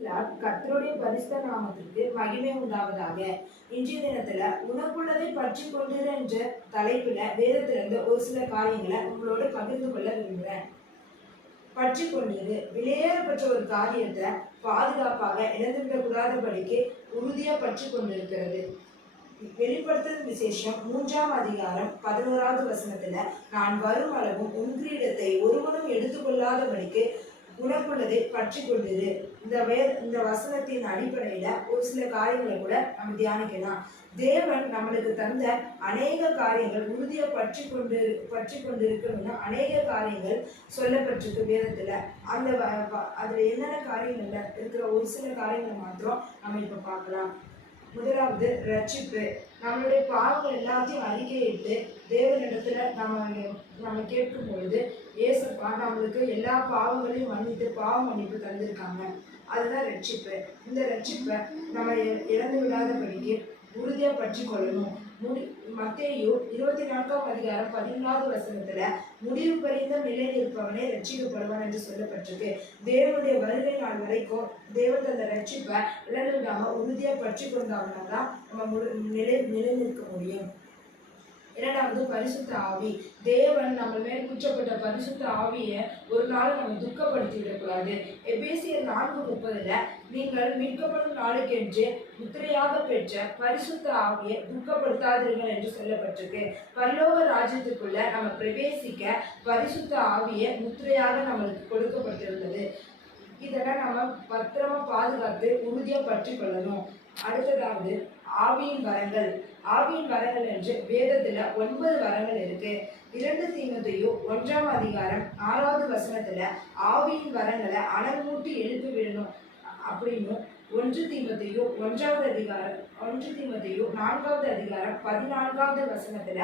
கர்த்தருடைய பரிசுத்த நாமத்திற்கு மகிமை உண்டாவதாக. இன்றைய தினத்துல உனக்குள்ளதை பற்றி கொண்டிரு என்ற தலைப்புல வேதத்திலிருந்து ஒரு சில காரியங்களை உங்களோடு பகிர்ந்து கொள்ள விரும்புகிறேன். பற்றி கொண்டிரு, விலையேறப்பட்ட ஒரு காரியத்தை பாதுகாப்பாக இழந்துவிடக் கூடாதபடிக்கு உறுதியா பற்றி கொண்டிருக்கிறது. வெளிப்படுத்தும் விசேஷம் 3ஆம் அதிகாரம் 11வது வசனத்துல, நான் வரும் அளவும் உன் கிரீடத்தை ஒருவனும் எடுத்துக்கொள்ளாதபடிக்கு உனக்குள்ளதை பற்றி கொண்டிரு. இந்த வசனத்தின் அடிப்படையில ஒரு சில காரியங்களை கூட நம்ம தியானிக்கலாம். தேவன் நம்மளுக்கு தந்த அநேக காரியங்கள் உறுதியை பற்றி கொண்டிருக்கணும்னு அநேக காரியங்கள் சொல்லப்பட்டிருக்கு வேதத்துல. அதுல என்னென்ன காரியங்கள்ல இருக்கிற ஒரு சில காரியங்களை மாத்திரம் நம்ம இப்ப பார்க்கலாம். முதலாவது ரட்சிப்பு. நம்மளுடைய பாவங்கள் எல்லாத்தையும் அறிக்கையிட்டு தேவனிடத்துல நம்ம கேட்கும் பொழுது ஏசப்பா நம்மளுக்கு எல்லா பாவங்களையும் மன்னித்து பாவ மன்னிப்பு தந்திருக்காங்க. அதுதான் ரட்சிப்பு. இந்த ரட்சிப்பை நம்ம இழந்து விடாதபடிக்கு உறுதியா பற்றி கொள்ளணும். மத்தேயு 24ஆம் அதிகாரம் 14வது வசனத்துல, முடிவு பறிந்த நிலையில் இருப்பவனே ரட்சிக்கப்படுவான் என்று சொல்லப்பட்டிருக்கு. தேவனுடைய வருகை நாள் வரைக்கும் தேவன் அந்த ரட்சிப்பை இழந்து விடாம உறுதியா பற்றி கொண்டாதான் நம்ம நிலைநிற்க முடியும். இரண்டாவது பரிசுத்த ஆவி. தேவன் நம்ம மேல் குற்றப்பட்ட பரிசுத்த ஆவியை ஒரு நாள் நம்ம துக்கப்படுத்தி விடக்கூடாது. எபேசியர் 4:30 நீங்கள் மீட்கப்படும் நாளுக்கென்று முத்திரையாக பெற்ற பரிசுத்த ஆவியை துக்கப்படுத்தாதீர்கள் என்று சொல்லப்பட்டிருக்கு. பரலோக ராஜ்யத்துக்குள்ள நம்ம பிரவேசிக்க பரிசுத்த ஆவியை முத்திரையாக நம்மளுக்கு கொடுக்கப்பட்டிருந்தது. இதெல்லாம் நம்ம பத்திரமா பாதுகாத்து உறுதியா பற்றி கொள்ளணும். அடுத்ததாவது ஆவியின் வரங்கள். ஆவியின் வரங்கள் என்று வேதத்துல 9 வரங்கள் இருக்கு. 2 தீமோத்தேயு 1ஆம் அதிகாரம் 6வது வசனத்துல ஆவியின் வரங்களை அனல் மூட்டி எழுப்பி விடணும் அப்படின்னு 1 தீமோத்தேயு 4வது அதிகாரம் 14வது வசனத்துல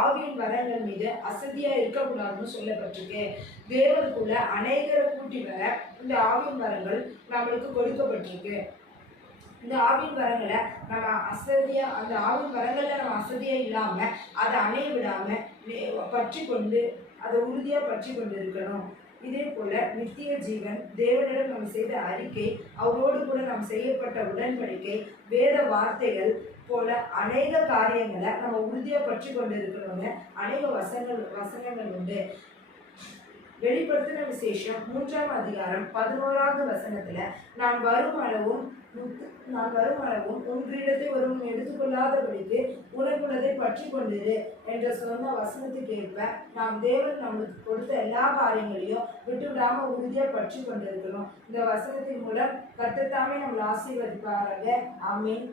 ஆவியின் வரங்கள் மீது அசதியா இருக்கக்கூடாதுன்னு சொல்லப்பட்டிருக்கு. தேவனுக்குள்ள அநேகரை கூட்டி வர இந்த ஆவியின் வரங்கள் நம்மளுக்கு கொடுக்கப்பட்டிருக்கு. இந்த ஆவின் வரங்களை நம்ம அந்த ஆவின் வரங்கள்ல நம்ம அசதியா இல்லாம அதை அணைய விடாம பற்றி கொண்டு அதை உறுதியா பற்றி கொண்டு இருக்கணும். இதே போல நித்திய ஜீவன், தேவனிடம் நம்ம செய்த அறிக்கை, அவரோடு கூட நாம் செய்யப்பட்ட உடன்படிக்கை, வேத வார்த்தைகள் போல அநேக காரியங்களை நம்ம உறுதியா பற்றி கொண்டு இருக்கணும்னு அநேக வசனங்கள் உண்டு. வெளிப்படுத்தின விசேஷம் 3ஆம் அதிகாரம் 11வது வசனத்துல, நான் வரும் அளவும் உன் கிரீடத்தை ஒருவன் எடுத்துக்கொள்ளாதபடிக்கு உனக்குள்ளதை பற்றி கொண்டிரு என்ற சொன்ன வசனத்துக்கு ஏற்ப நாம் தேவன் நம்மளுக்கு கொடுத்த எல்லா காரியங்களையும் விட்டுவிடாம உறுதியா பற்றி கொண்டிருக்கணும். இந்த வசனத்தின் மூலம் கர்த்தர் தாமே நம்மளை ஆசீர்வதிப்பாராக. ஆமீன்.